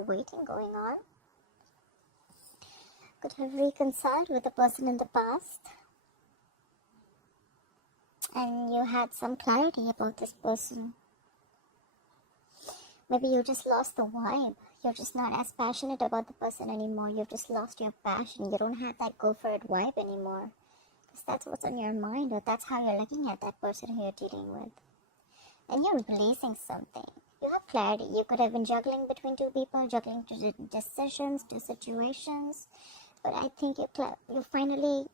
of waiting going on. Could have reconciled with the person in the past. And you had some clarity about this person. Maybe you just lost the vibe. You're just not as passionate about the person anymore. You've just lost your passion. You don't have that go for it vibe anymore. Because that's what's on your mind, or that's how you're looking at that person who you're dealing with. And you're releasing something. You have clarity. You could have been juggling between two people, juggling two decisions, two situations. But I think you finally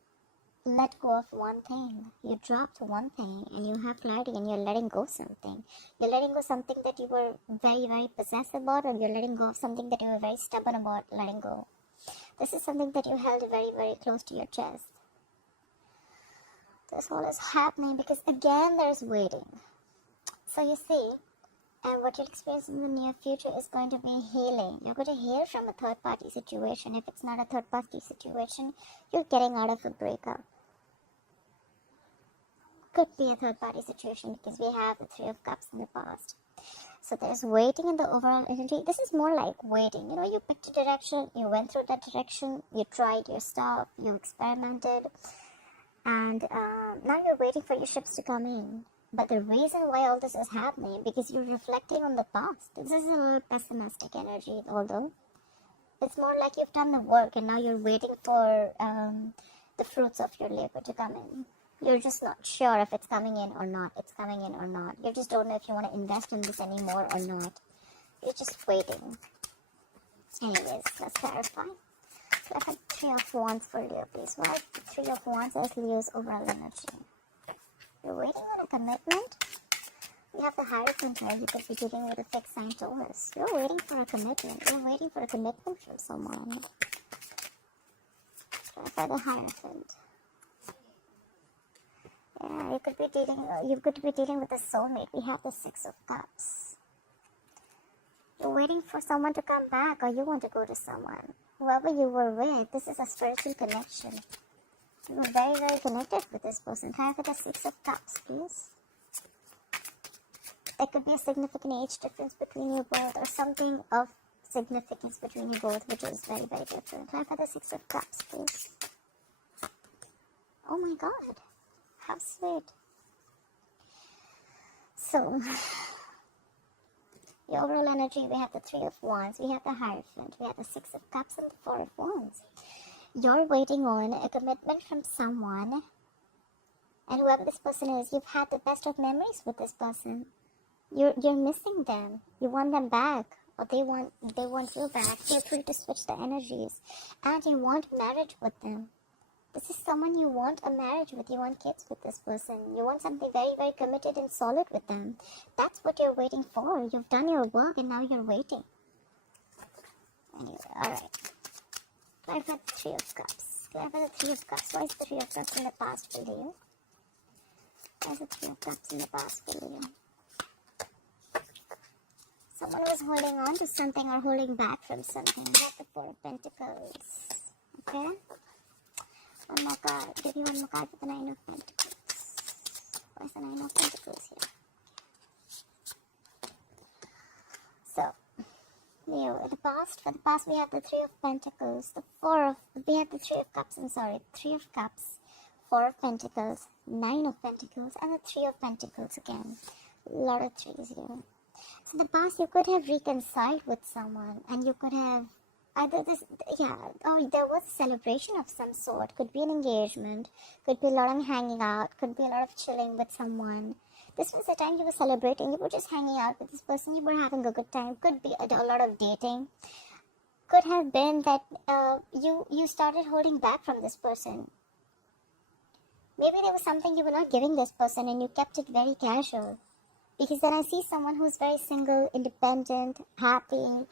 let go of one thing. You dropped one thing and you have clarity and you're letting go something. You're letting go something that you were very, very possessed about, or you're letting go of something that you were very stubborn about letting go. This is something that you held very, very close to your chest. This all is happening because again there's waiting. So you see, and what you'll experience in the near future is going to be healing. You're going to heal from a third-party situation. If it's not a third-party situation, you're getting out of a breakup. Could be a third-party situation because we have the Three of Cups in the past. So there's waiting in the overall energy. This is more like waiting. You know, you picked a direction, you went through that direction, you tried your stuff, you experimented, and now you're waiting for your ships to come in. But the reason why all this is happening, because you're reflecting on the past. This is a little pessimistic energy, although it's more like you've done the work and now you're waiting for the fruits of your labor to come in. You're just not sure if it's coming in or not. It's coming in or not. You just don't know if you want to invest in this anymore or not. You're just waiting. Anyways, let's clarify. Let's have Three of Wands for Leo, please. Why the Three of Wands as Leo's overall energy? You're waiting on a commitment. We have the Hierophant here. You could be dealing with a fixed sign Taurus. You're waiting for a commitment. You're waiting for a commitment from someone. Try the Hierophant. Yeah, you could be dealing with a soulmate. We have the Six of Cups. You're waiting for someone to come back, or you want to go to someone. Whoever you were with, this is a spiritual connection. You were very, very connected with this person. Try for the Six of Cups, please. There could be a significant age difference between you both, or something of significance between you both, which is very, very different. Try for the Six of Cups, please. Oh my God. How sweet. So, the overall energy, we have the Three of Wands, we have the Hierophant, we have the Six of Cups, and the Four of Wands. You're waiting on a commitment from someone, and whoever this person is, you've had the best of memories with this person. You're missing them. You want them back, or they want you back. Feel free to switch the energies, and you want marriage with them. This is someone you want a marriage with. You want kids with this person. You want something very, very committed and solid with them. That's what you're waiting for. You've done your work, and now you're waiting. Anyway, alright. Try for the Three of Cups. Try for the Three of Cups. Why is the Three of Cups in the past for you? Why is the Three of Cups in the past for you? Someone was holding on to something or holding back from something. You have the Four of Pentacles. Okay? One more card. Give you one more card for the Nine of Pentacles. Why is the Nine of Pentacles here? So, Leo, for the past we have the Three of Pentacles, we have the Three of Cups, Three of Cups, Four of Pentacles, Nine of Pentacles, and the Three of Pentacles again. A lot of threes here. So in the past you could have reconciled with someone, and you could have either there was a celebration of some sort. Could be an engagement, could be a lot of hanging out, could be a lot of chilling with someone. This was the time you were celebrating. You were just hanging out with this person. You were having a good time. Could be a lot of dating. Could have been that you started holding back from this person. Maybe there was something you were not giving this person, and you kept it very casual. Because then I see someone who's very single, independent, happy.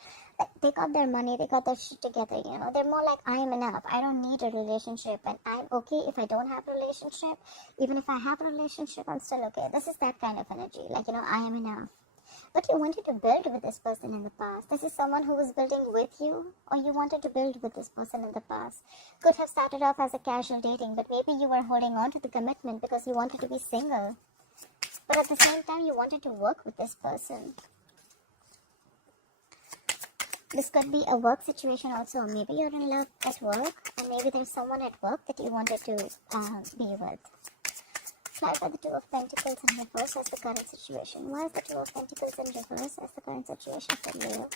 They got their money, they got their shit together, you know. They're more like, I am enough. I don't need a relationship, and I'm okay if I don't have a relationship. Even if I have a relationship, I'm still okay. This is that kind of energy, like, you know, I am enough. But you wanted to build with this person in the past. This is someone who was building with you, or you wanted to build with this person in the past. Could have started off as a casual dating, but maybe you were holding on to the commitment because you wanted to be single. But at the same time, you wanted to work with this person. This could be a work situation also. Maybe you're in love at work, and maybe there's someone at work that you wanted to be with. Clarify the Two of Pentacles in reverse as the current situation. Why is the Two of Pentacles in reverse as the current situation for Leo?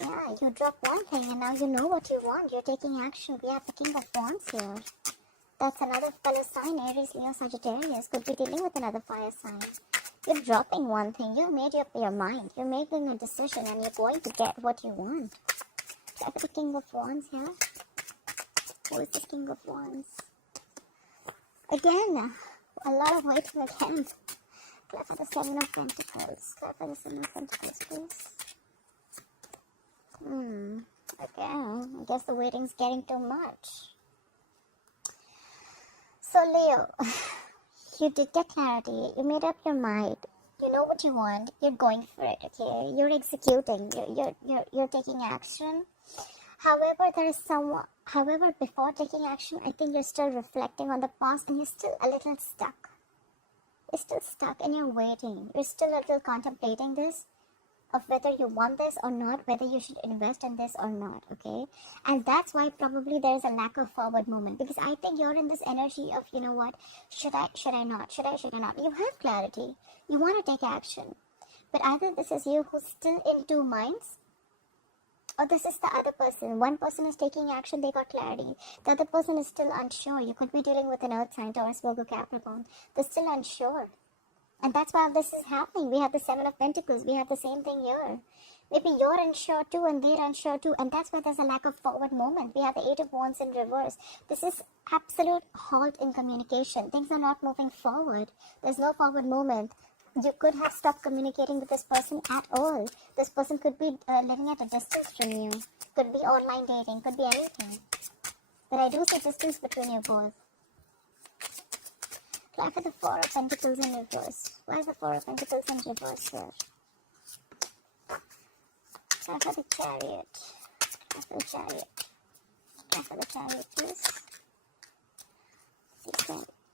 Yeah, you drop one thing and now you know what you want. You're taking action. We have the King of Wands here. That's another fellow sign, Aries, Leo, Sagittarius. Could be dealing with another fire sign. You're dropping one thing. You've made up your mind. You're making a decision and you're going to get what you want. That's the King of Wands here. Who is the King of Wands? Again, a lot of waiting again. Clap for the Seven of Pentacles. Clap for the Seven of Pentacles, please. Okay, I guess the waiting's getting too much. So Leo, you did get clarity. You made up your mind. You know what you want. You're going for it. Okay, you're executing. You're taking action. However, before taking action, I think you're still reflecting on the past and you're still a little stuck. You're still stuck and you're waiting. You're still a little contemplating this, of whether you want this or not, whether you should invest in this or not, okay? And that's why probably there's a lack of forward movement, because I think you're in this energy of, you know what, should I not? Should I not? You have clarity. You want to take action. But either this is you who's still in two minds, or this is the other person. One person is taking action, they got clarity. The other person is still unsure. You could be dealing with an earth sign, Taurus, Virgo, Capricorn. They're still unsure. And that's why this is happening. We have the Seven of Pentacles. We have the same thing here. Maybe you're unsure too and they're unsure too. And that's why there's a lack of forward movement. We have the Eight of Wands in reverse. This is absolute halt in communication. Things are not moving forward. There's no forward movement. You could have stopped communicating with this person at all. This person could be living at a distance from you. Could be online dating. Could be anything. But I do see distance between you both. Try for the Four of Pentacles in reverse. Why is the Four of Pentacles in reverse here? Try for the Chariot. Try for the Chariot. Try for the Chariot, please.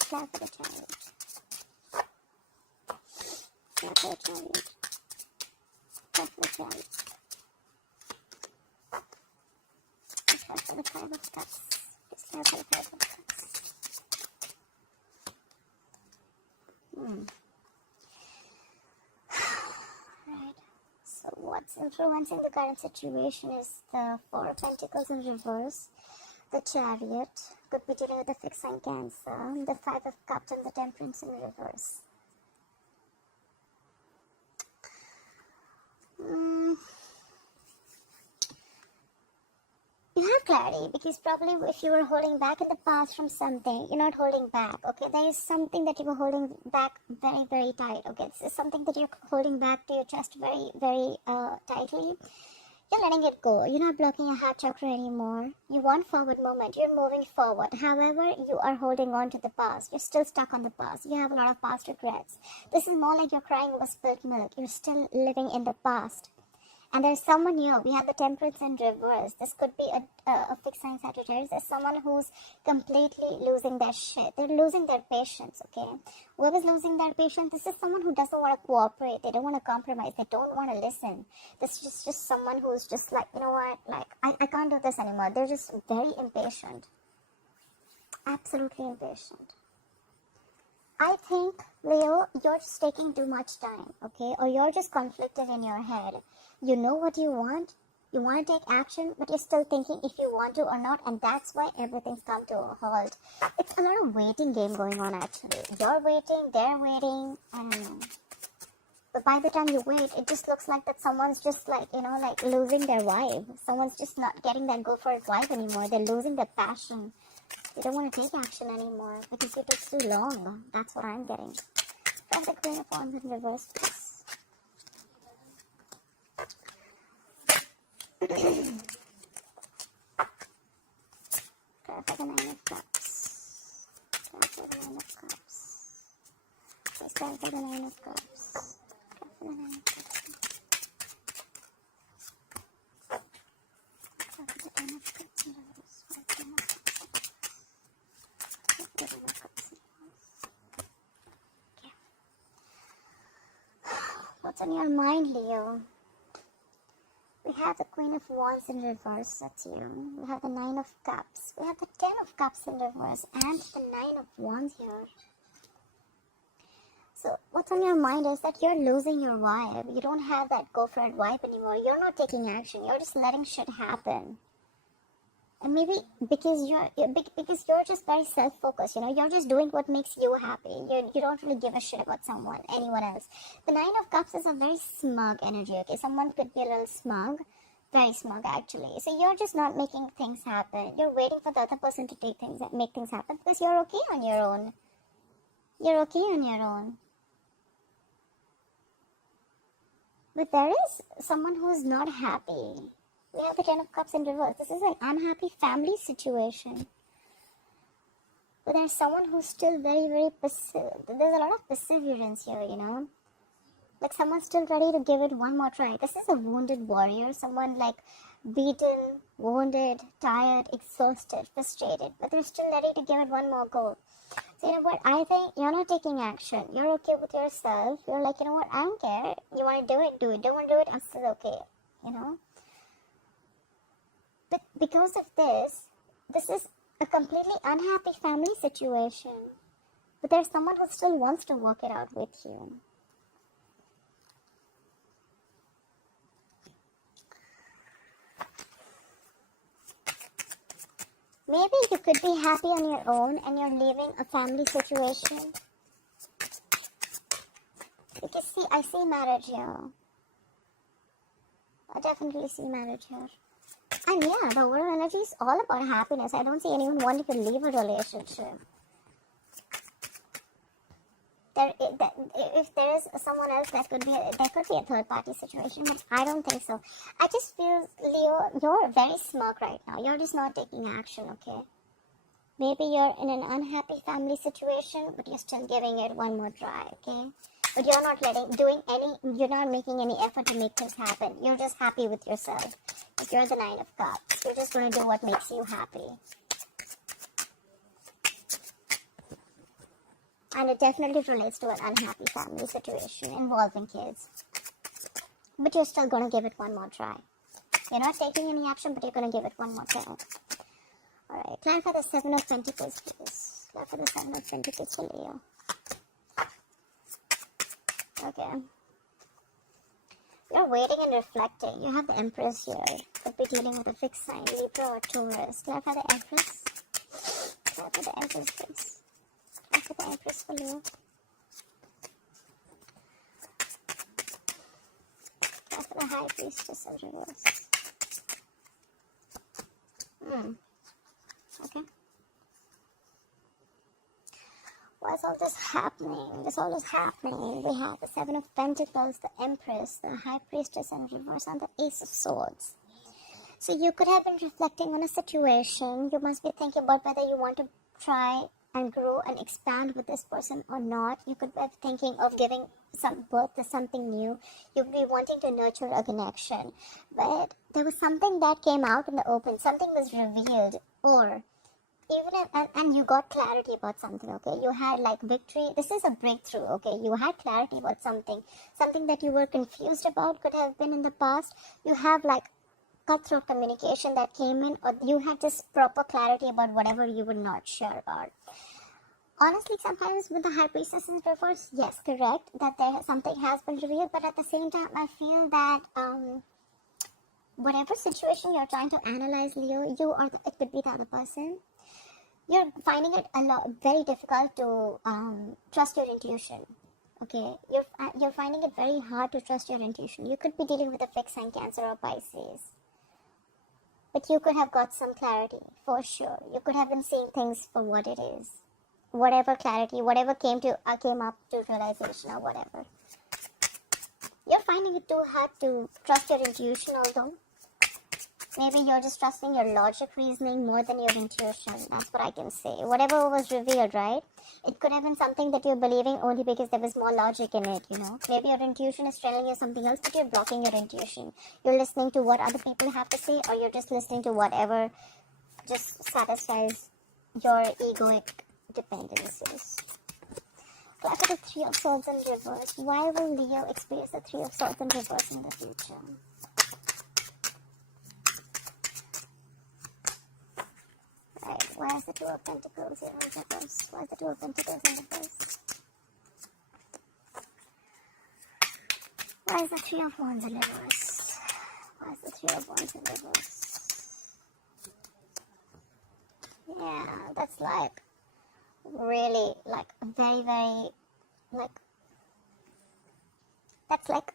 Try for the Chariot. Try for the Chariot. Try for the Chariot. Try for the Five of Cups. Please try for the Five of Cups. Right. So what's influencing the current situation is the Four of Pentacles in reverse, the Chariot, could be dealing with the fixed sign Cancer, the Five of Cups and the Temperance in reverse. You have clarity, because probably if you were holding back in the past from something, you're not holding back, okay? There is something that you were holding back very, very tight, okay? This is something that you're holding back to your chest very, very tightly. You're letting it go. You're not blocking your heart chakra anymore. You want forward movement. You're moving forward. However, you are holding on to the past. You're still stuck on the past. You have a lot of past regrets. This is more like you're crying over spilled milk. You're still living in the past. And there's someone here. We have the Temperance in reverse. This could be a fixed sign Sagittarius. There's someone who's completely losing their shit. They're losing their patience, okay? Whoever's losing their patience, this is someone who doesn't want to cooperate. They don't want to compromise. They don't want to listen. This is just someone who's just like, you know what? Like, I can't do this anymore. They're just very impatient. Absolutely impatient. I think, Leo, you're just taking too much time, okay? Or you're just conflicted in your head. You know what you want to take action, but you're still thinking if you want to or not, and that's why everything's come to a halt. It's a lot of waiting game going on, actually. You're waiting, they're waiting, I don't know. But by the time you wait, it just looks like that someone's just like, you know, like losing their vibe. Someone's just not getting that go for it vibe anymore. They're losing their passion. They don't want to take action anymore because it takes too long. That's what I'm getting. Try the Queen of Wands in reverse, please. Try for the Nine of Cups. Try for the Nine of Cups. Please try for the Nine of Cups. Try for the Nine of Cups. Try for the Ten of Cups in reverse. Try for the Ten of Cups. Okay. What's on your mind, Leo? We have the Queen of Wands in reverse, that's you. We have the Nine of Cups. We have the Ten of Cups in reverse and the Nine of Wands here. So what's on your mind is that you're losing your vibe. You don't have that go for it vibe anymore. You're not taking action. You're just letting shit happen. And maybe because you're just very self-focused, you know, you're just doing what makes you happy. You don't really give a shit about anyone else. The Nine of Cups is a very smug energy, okay? Someone could be a little smug, very smug actually. So you're just not making things happen. You're waiting for the other person to make things happen because you're okay on your own. You're okay on your own. But there is someone who is not happy. We have the Ten of Cups in reverse. This is an unhappy family situation. But there's someone who's still very, very there's a lot of perseverance here, you know. Like someone's still ready to give it one more try. This is a wounded warrior. Someone like beaten, wounded, tired, exhausted, frustrated. But they're still ready to give it one more go. So you know what, I think you're not taking action. You're okay with yourself. You're like, you know what, I don't care. You want to do it, do it. Don't want to do it, I'm still okay, you know. But because of this is a completely unhappy family situation. But there's someone who still wants to work it out with you. Maybe you could be happy on your own and you're leaving a family situation. Because see, I see marriage here. I definitely see marriage here. And yeah, the overall energy is all about happiness. I don't see anyone wanting to leave a relationship. If there is someone else, there could be a third party situation, but I don't think so. I just feel, Leo, you're very smug right now. You're just not taking action, okay? Maybe you're in an unhappy family situation, but you're still giving it one more try, okay? But you're not you're not making any effort to make things happen. You're just happy with yourself. Like you're the Nine of Cups. You're just going to do what makes you happy. And it definitely relates to an unhappy family situation involving kids. But you're still going to give it one more try. You're not taking any action, but you're going to give it one more try. Alright, clarify the Seven of Pentacles, please. Clarify the Seven of Pentacles for Leo. Okay. You're waiting and reflecting. You have the Empress here. Could be dealing with a fixed sign, Libra or Taurus. Clarify the Empress. Clarify the Empress, please. Clarify the Empress for Leo. Clarify the High Priestess in reverse. Okay. Why is all this happening? We have the Seven of Pentacles, the Empress, the High Priestess in reverse, and the Ace of Swords. So you could have been reflecting on a situation. You must be thinking about whether you want to try and grow and expand with this person or not. You could be thinking of giving some birth to something new. You could be wanting to nurture a connection. But there was something that came out in the open. Something was revealed, or and you got clarity about something, okay? You had like victory. This is a breakthrough, okay? You had clarity about something that you were confused about, could have been in the past. You have like cutthroat communication that came in, or you had just proper clarity about whatever you were not sure about. Honestly, sometimes with the High Priestess in reverse, yes, correct, that something has been revealed, but at the same time, I feel that whatever situation you're trying to analyze, Leo, it could be the other person. You're finding it very difficult to trust your intuition. Okay, you're finding it very hard to trust your intuition. You could be dealing with a fixed sign, Cancer or Pisces, but you could have got some clarity for sure. You could have been seeing things for what it is, whatever clarity, whatever came up to realization or whatever. You're finding it too hard to trust your intuition, although maybe you're just trusting your logic reasoning more than your intuition. That's what I can say. Whatever was revealed, right? It could have been something that you're believing only because there was more logic in it, you know. Maybe your intuition is telling you something else, but you're blocking your intuition. You're listening to what other people have to say, or you're just listening to whatever just satisfies your egoic dependencies. Look at the Three of Swords in reverse. Why will Leo experience the Three of Swords in reverse in the future? Why is the Two of Pentacles here in reverse? Why is the Two of Pentacles in reverse? Why is the Three of Wands in reverse? Why is the Three of Wands in reverse? Yeah, that's like really like very, very like that's like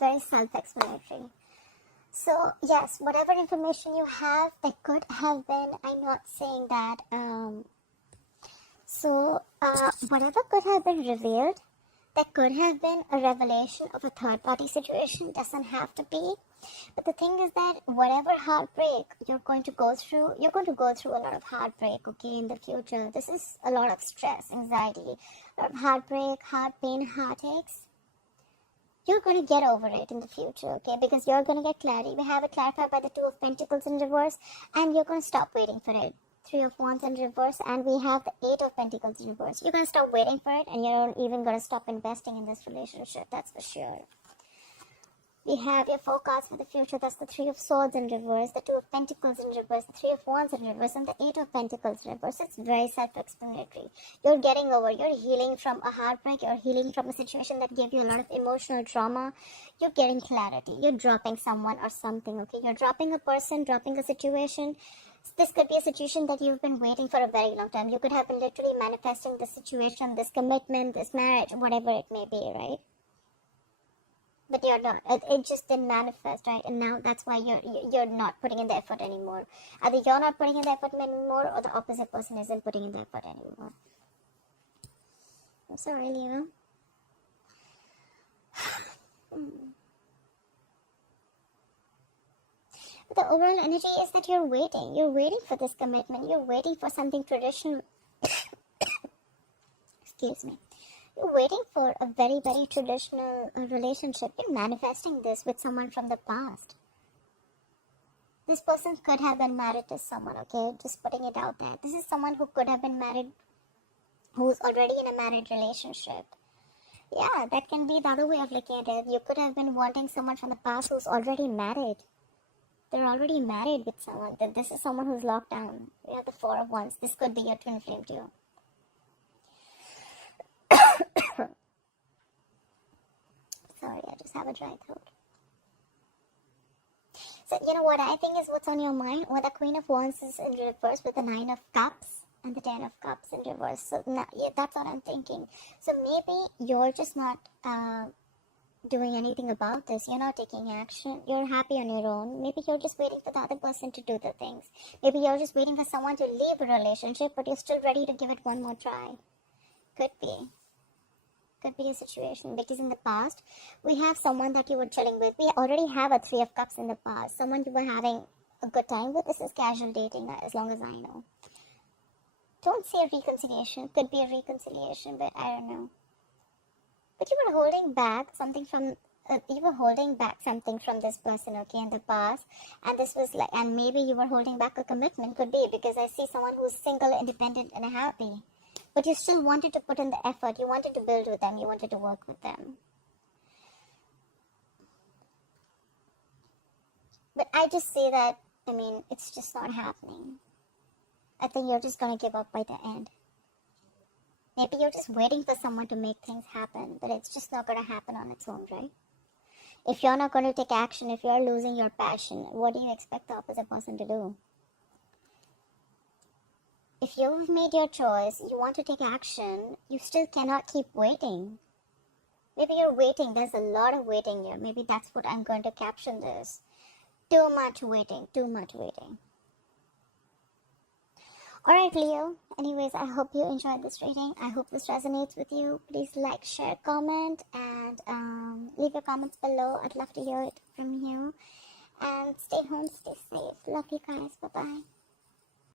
very self-explanatory. So yes, whatever information you have, that could have been, I'm not saying that, whatever could have been revealed, that could have been a revelation of a third-party situation, doesn't have to be. But the thing is that whatever heartbreak you're going to go through a lot of heartbreak, okay, in the future. This is a lot of stress, anxiety, a lot of heartbreak, heart pain, heartaches. You're going to get over it in the future, okay? Because you're going to get clarity. We have it clarified by the Two of Pentacles in reverse, and you're going to stop waiting for it. Three of Wands in reverse, and we have the Eight of Pentacles in reverse. You're going to stop waiting for it, and you're even going to stop investing in this relationship. That's for sure. We have your forecast for the future. That's the Three of Swords in reverse, the Two of Pentacles in reverse, the Three of Wands in reverse, and the Eight of Pentacles in reverse. It's very self-explanatory. You're getting over. You're healing from a heartbreak. You're healing from a situation that gave you a lot of emotional trauma. You're getting clarity. You're dropping someone or something, okay? You're dropping a person, dropping a situation. This could be a situation that you've been waiting for a very long time. You could have been literally manifesting this situation, this commitment, this marriage, whatever it may be, right? But you're not. It just didn't manifest, right? And now that's why you're not putting in the effort anymore. Either you're not putting in the effort anymore, or the opposite person isn't putting in the effort anymore. I'm sorry, Leo. But the overall energy is that you're waiting. You're waiting for this commitment. You're waiting for something traditional. Excuse me. You're waiting for a very, very traditional relationship. You're manifesting this with someone from the past. This person could have been married to someone, okay? Just putting it out there. This is someone who could have been married, who's already in a married relationship. Yeah, that can be the other way of looking at it. You could have been wanting someone from the past who's already married. They're already married with someone. This is someone who's locked down. We have the Four of Wands. This could be your twin flame too. Sorry, I just have a dry throat. So, you know what I think is what's on your mind? Well, the Queen of Wands is in reverse with the Nine of Cups and the Ten of Cups in reverse. So, yeah, that's what I'm thinking. So, maybe you're just not doing anything about this. You're not taking action. You're happy on your own. Maybe you're just waiting for the other person to do the things. Maybe you're just waiting for someone to leave a relationship, but you're still ready to give it one more try. Could be. Could be a situation, because in the past we have someone that you were chilling with. We already have a Three of Cups in the past, someone you were having a good time with. This is casual dating, as long as I know. Don't say a reconciliation. Could be a reconciliation, but I don't know. But you were holding back something from this person, okay, in the past, and this was like, and maybe you were holding back a commitment. Could be, because I see someone who's single, independent, and happy. But you still wanted to put in the effort. You wanted to build with them. You wanted to work with them. But I just say that, I mean, it's just not happening. I think you're just going to give up by the end. Maybe you're just waiting for someone to make things happen, but it's just not going to happen on its own, right? If you're not going to take action, if you're losing your passion, what do you expect the opposite person to do? If you've made your choice, you want to take action, you still cannot keep waiting. Maybe you're waiting. There's a lot of waiting here. Maybe that's what I'm going to caption this. Too much waiting. Too much waiting. Alright, Leo. Anyways, I hope you enjoyed this reading. I hope this resonates with you. Please like, share, comment, and leave your comments below. I'd love to hear it from you. And stay home, stay safe. Love you guys. Bye-bye.